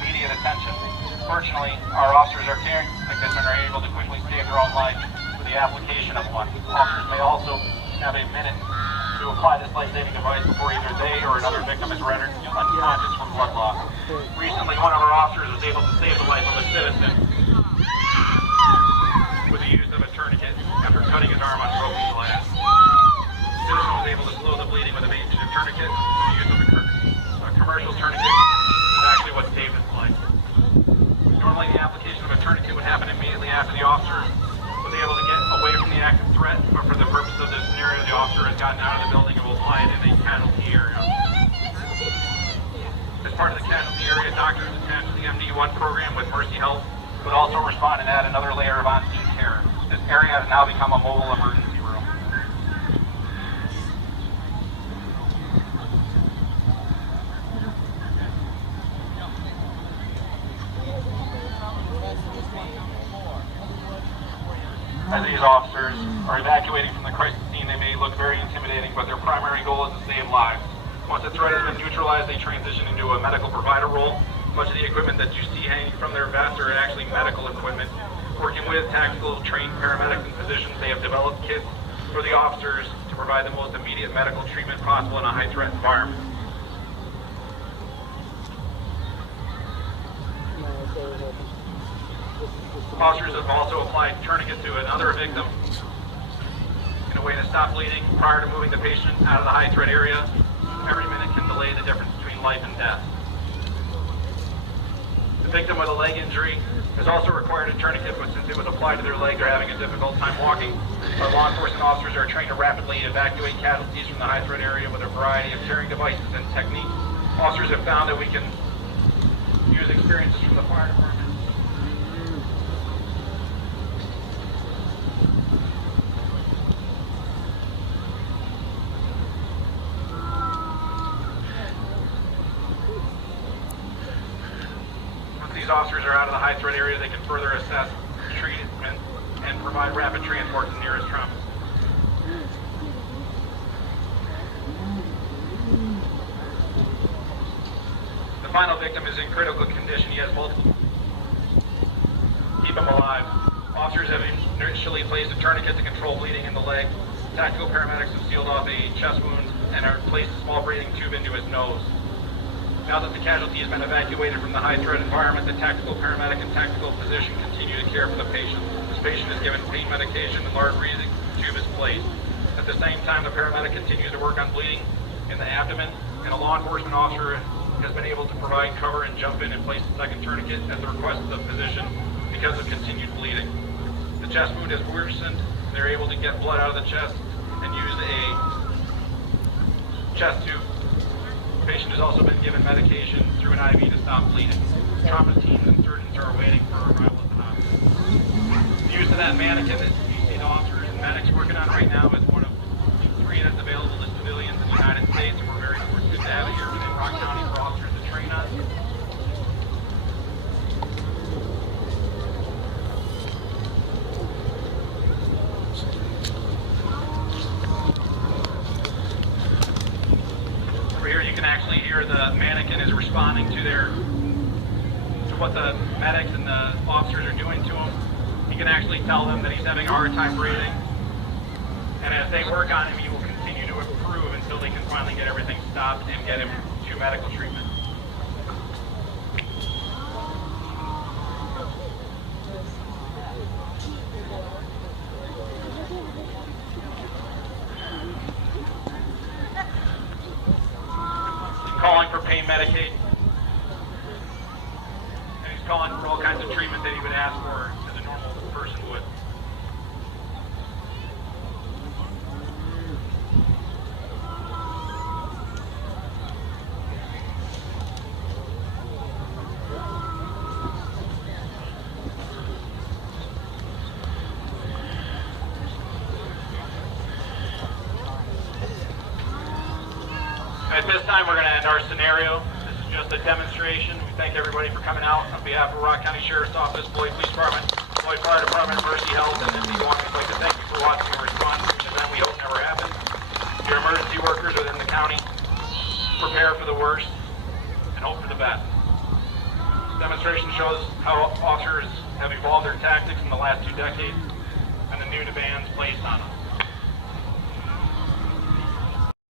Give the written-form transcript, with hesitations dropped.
immediate attention. Fortunately, our officers are caring and are able to quickly save their own life with the application of one. Officers may also have a minute to apply this life-saving device before either they or another victim is rendered unconscious from blood loss. Recently, one of our officers was able to save the life of a citizen with the use of a tourniquet after cutting his arm on broken glass. The citizen was able to slow the bleeding with a major tourniquet. The use of a commercial tourniquet is actually what saved his life. Normally, the application of a tourniquet would happen immediately after the officer was able to get away from the active threat, but for the purpose of this scenario, the officer has gotten out of the building and will apply it in a casualty area. As part of the casualty area, doctors attached to the MD1 program with Mercy Health would also respond and add another layer of on-scene care. This area has now become a mobile emergency room. As these officers are evacuating from the crisis scene, they may look very intimidating, but their primary goal is to save lives. Once the threat has been neutralized, they transition into a medical provider role. Much of the equipment that you see hanging from their vests are actually medical equipment. Working with tactical trained paramedics and physicians, they have developed kits for the officers to provide the most immediate medical treatment possible in a high-threat environment. Officers have also applied tourniquets to another victim in a way to stop bleeding prior to moving the patient out of the high-threat area. Every minute can delay the difference between life and death. The victim with a leg injury has also required a tourniquet, but since it was applied to their leg, they're having a difficult time walking. Our law enforcement officers are trained to rapidly evacuate casualties from the high-threat area with a variety of carrying devices and techniques. Officers have found that we can use experiences from the fire department. Officers are out of the high threat area, they can further assess treatment and provide rapid transport to the nearest trauma. The final victim is in critical condition. He has multiple. Keep him alive. Officers have initially placed a tourniquet to control bleeding in the leg. Tactical paramedics have sealed off a chest wound and have placed a small breathing tube into his nose. Now that the casualty has been evacuated from the high-threat environment, the tactical paramedic and tactical physician continue to care for the patient. This patient is given pain medication and large breathing tube is placed. At the same time, the paramedic continues to work on bleeding in the abdomen, and a law enforcement officer has been able to provide cover and jump in and place a second tourniquet at the request of the physician because of continued bleeding. The chest wound has worsened, and they're able to get blood out of the chest and use a chest tube. The patient has also been given medication through an IV to stop bleeding. Trauma teams and surgeons are waiting for arrival at the hospital. The use of that mannequin that you see the officers and medics working on right now is one of 3 that's available to civilians in the United States, and we're very fortunate to have it here within Rock County for officers to train on. You can actually hear the mannequin is responding to what the medics and the officers are doing to him. You can actually tell them that he's having a hard time breathing. And as they work on him, he will continue to improve until they can finally get everything stopped and get him to medical treatment. Calling for pain medication, and he's calling for all kinds of treatment that he would ask for as a normal person would. At this time, we're going to end our scenario. This is just a demonstration. We thank everybody for coming out. On behalf of Rock County Sheriff's Office, Floyd Police Department, Floyd Fire Department, Mercy Health, and MD1, we'd like to thank you for watching and responding to an event we hope never happens. Your emergency workers within the county, prepare for the worst and hope for the best. Demonstration shows how officers have evolved their tactics in the last 2 decades and the new demands placed on them.